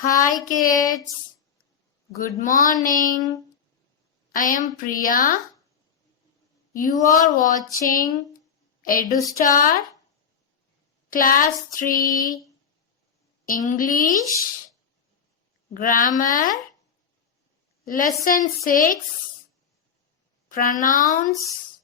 Hi kids, good morning. I am Priya. You are watching EduStar Class 3 English Grammar Lesson 6 Pronouns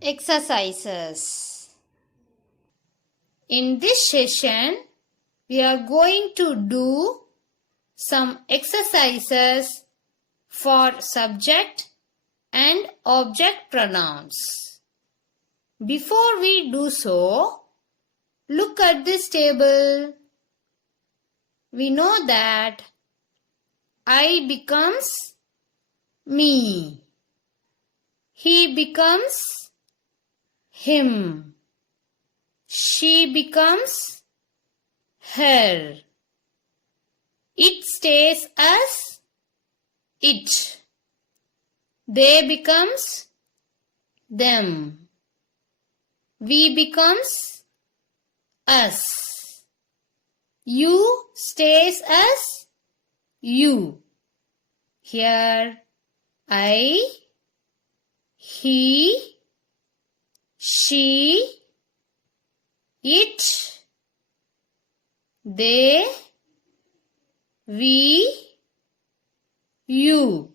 Exercises. In this session, we are going to do some exercises for subject and object pronouns. Before we do so, look at this table. We know that I becomes me. He becomes him. She becomes her. It stays as it. They becomes them. We becomes us. You stays as you. Here I, he, she, it, they, we, you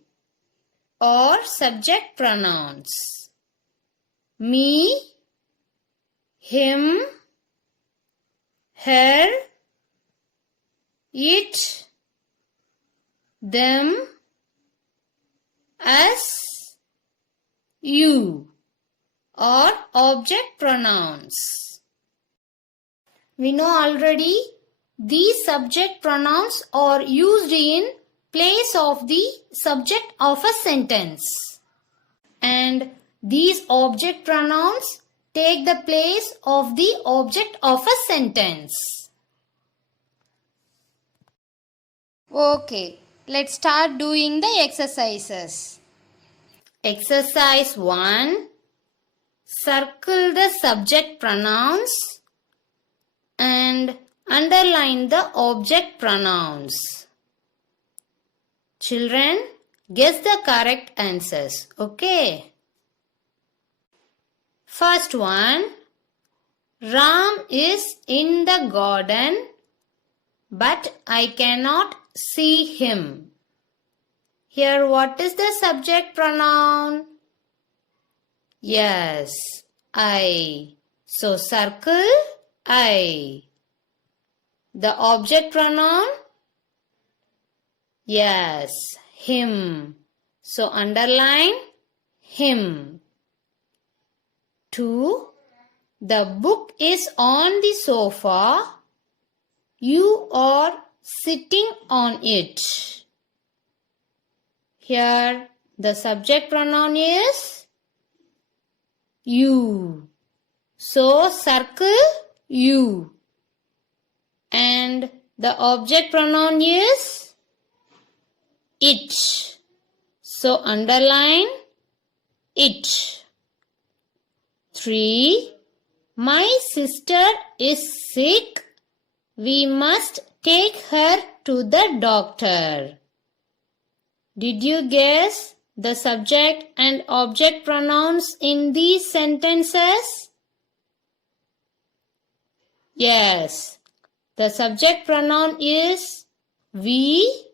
or subject pronouns. Me, him, her, it, them, us, you or object pronouns. We know already these subject pronouns are used in place of the subject of a sentence. And these object pronouns take the place of the object of a sentence. Okay, let's start doing the exercises. Exercise 1. Circle the subject pronouns and underline the object pronouns. Children, guess the correct answers. Okay. First one. Ram is in the garden, but I cannot see him. Here, what is the subject pronoun? Yes, I. So, circle I. The object pronoun? Yes, him. So, underline him. 2. The book is on the sofa. You are sitting on it. Here, the subject pronoun is you. So, circle you. And the object pronoun is it. So, underline it. 3. My sister is sick. We must take her to the doctor. Did you guess the subject and object pronouns in these sentences? Yes. The subject pronoun is we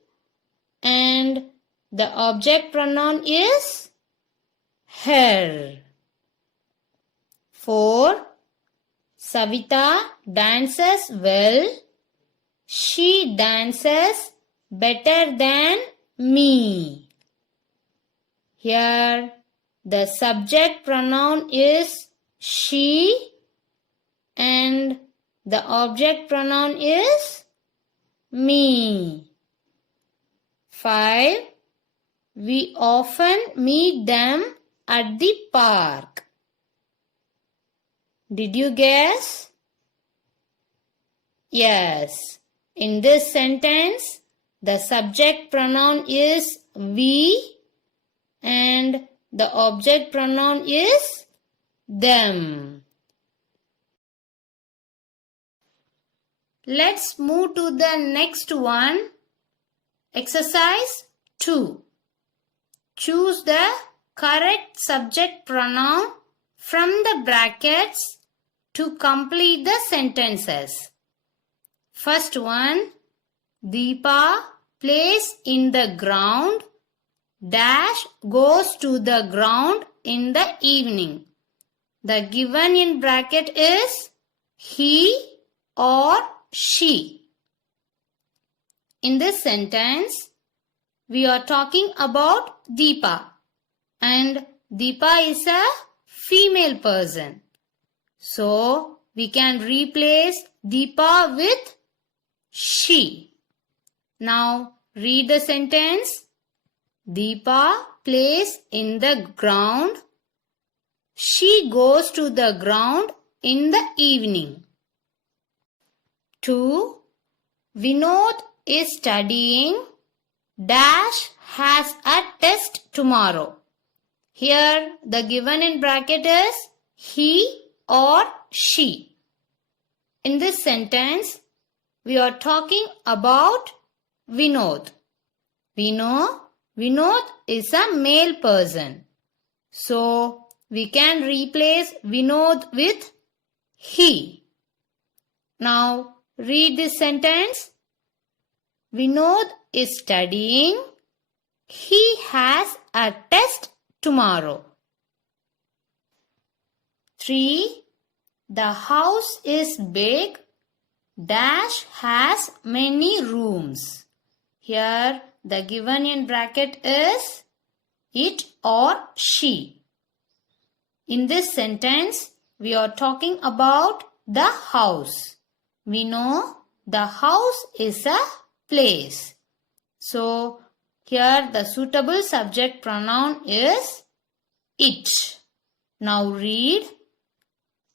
and the object pronoun is her. 4. Savita dances well. She dances better than me. Here, the subject pronoun is she and the object pronoun is me. 5. We often meet them at the park. Did you guess? Yes. In this sentence, the subject pronoun is we and the object pronoun is them. Let's move to the next one. Exercise 2. Choose the correct subject pronoun from the brackets to complete the sentences. First one, Deepa plays in the ground. Dash goes to the ground in the evening. The given in bracket is he or she. In this sentence, we are talking about Deepa, and Deepa is a female person. So, we can replace Deepa with she. Now, read the sentence. Deepa plays in the ground. She goes to the ground in the evening. 2. Vinod is studying. Dash has a test tomorrow. Here the given in bracket is he or she. In this sentence, we are talking about Vinod. We know Vinod is a male person. So, we can replace Vinod with he. Now, read this sentence. Vinod is studying. He has a test tomorrow. 3. The house is big. Dash has many rooms. Here, the given in bracket is it or she. In this sentence, we are talking about the house. We know the house is a place. So, here the suitable subject pronoun is it. Now read.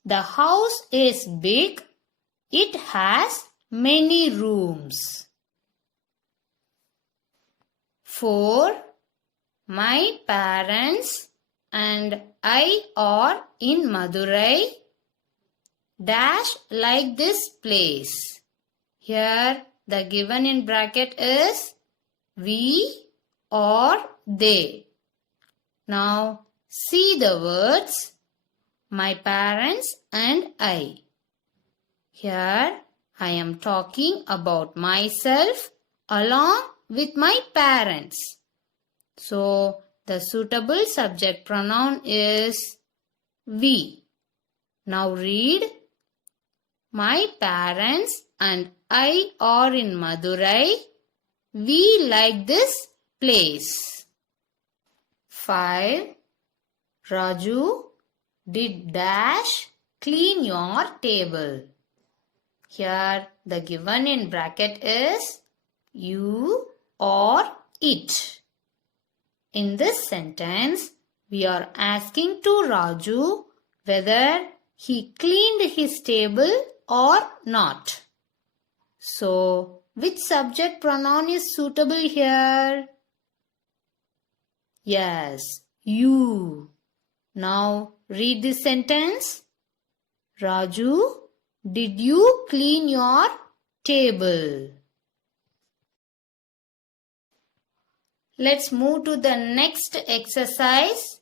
The house is big. It has many rooms. 4. My parents and I are in Madurai. Dash like this place. Here the given in bracket is we or they. Now see the words my parents and I. Here I am talking about myself along with my parents. So the suitable subject pronoun is we. Now read. My parents and I are in Madurai. We like this place. 5. Raju, did Dash clean your table? Here the given in bracket is you or it. In this sentence, we are asking to Raju whether he cleaned his table or not. So, which subject pronoun is suitable here? Yes, you. Now, read this sentence. Raju, did you clean your table? Let's move to the next exercise.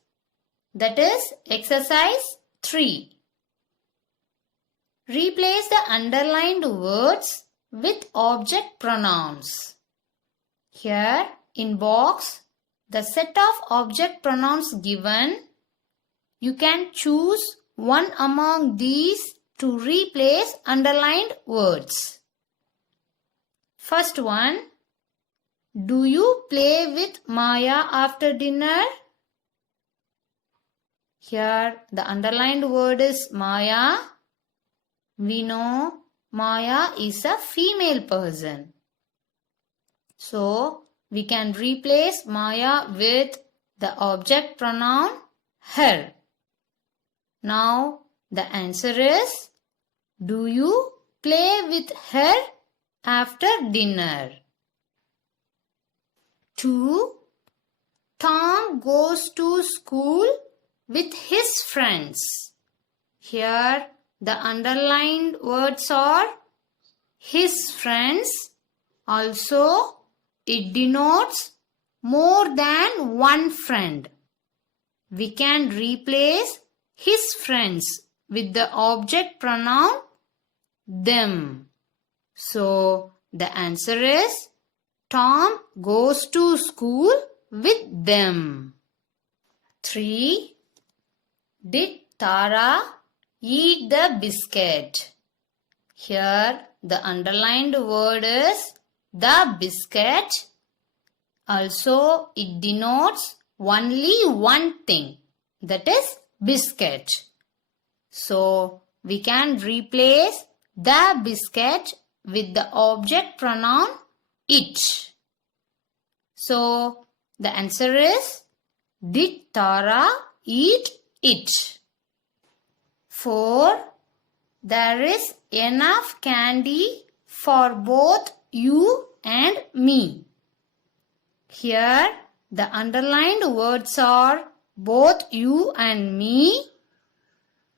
That is exercise 3. Replace the underlined words with object pronouns. Here in box, the set of object pronouns given, you can choose one among these to replace underlined words. First one, do you play with Maya after dinner? Here the underlined word is Maya. We know Maya is a female person. So, we can replace Maya with the object pronoun her. Now, the answer is, do you play with her after dinner? 2. Tom goes to school with his friends. Here, the underlined words are his friends. Also, it denotes more than one friend. We can replace his friends with the object pronoun them. So, the answer is Tom goes to school with them. 3. Did Tara eat the biscuit? Here, the underlined word is the biscuit. Also, it denotes only one thing, that is biscuit. So, we can replace the biscuit with the object pronoun it. So, the answer is, did Tara eat it? 4. There is enough candy for both you and me. Here, the underlined words are both you and me.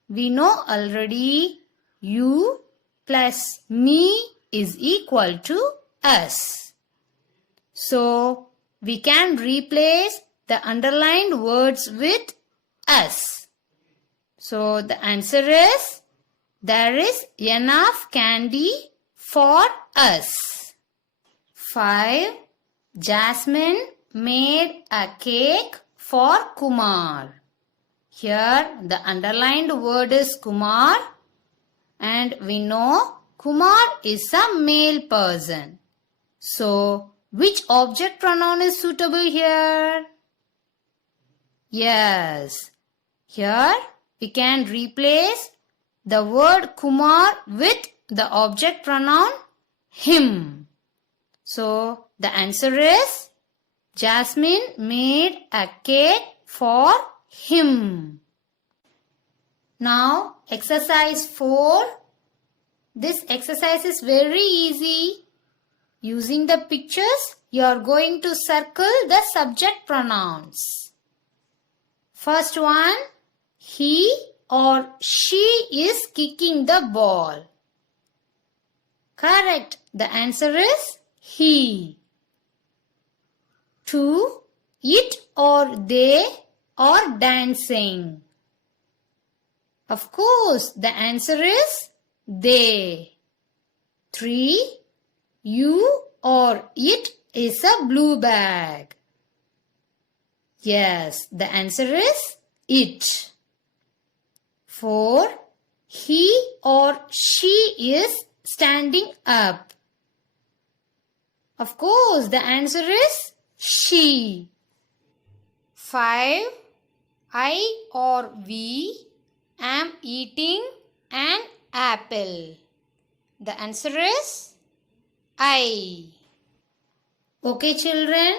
We know already you plus me is equal to us. So, we can replace the underlined words with us. So, the answer is, there is enough candy for us. 5. Jasmine made a cake for Kumar. Here, the underlined word is Kumar, and we know Kumar is a male person. So, which object pronoun is suitable here? Yes, here we can replace the word Kumar with the object pronoun him. So, the answer is, Jasmine made a cake for him. Now, exercise 4. This exercise is very easy. Using the pictures, you are going to circle the subject pronouns. First one, he or she is kicking the ball. Correct. The answer is he. 2. It or they are dancing. Of course, the answer is they. 3. You or it is a blue bag. Yes, the answer is it. 4. He or she is standing up. Of course, the answer is she. 5. I or we am eating an apple. The answer is I. Okay, children,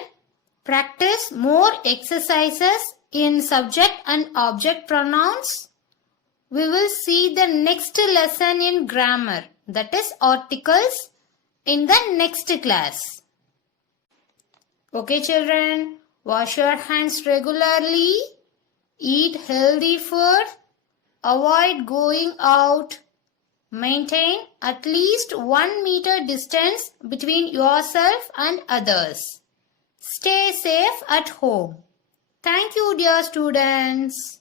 practice more exercises in subject and object pronouns. We will see the next lesson in grammar, that is articles, in the next class. Okay, children, wash your hands regularly, eat healthy food, avoid going out, maintain at least 1 meter distance between yourself and others. Stay safe at home. Thank you, dear students.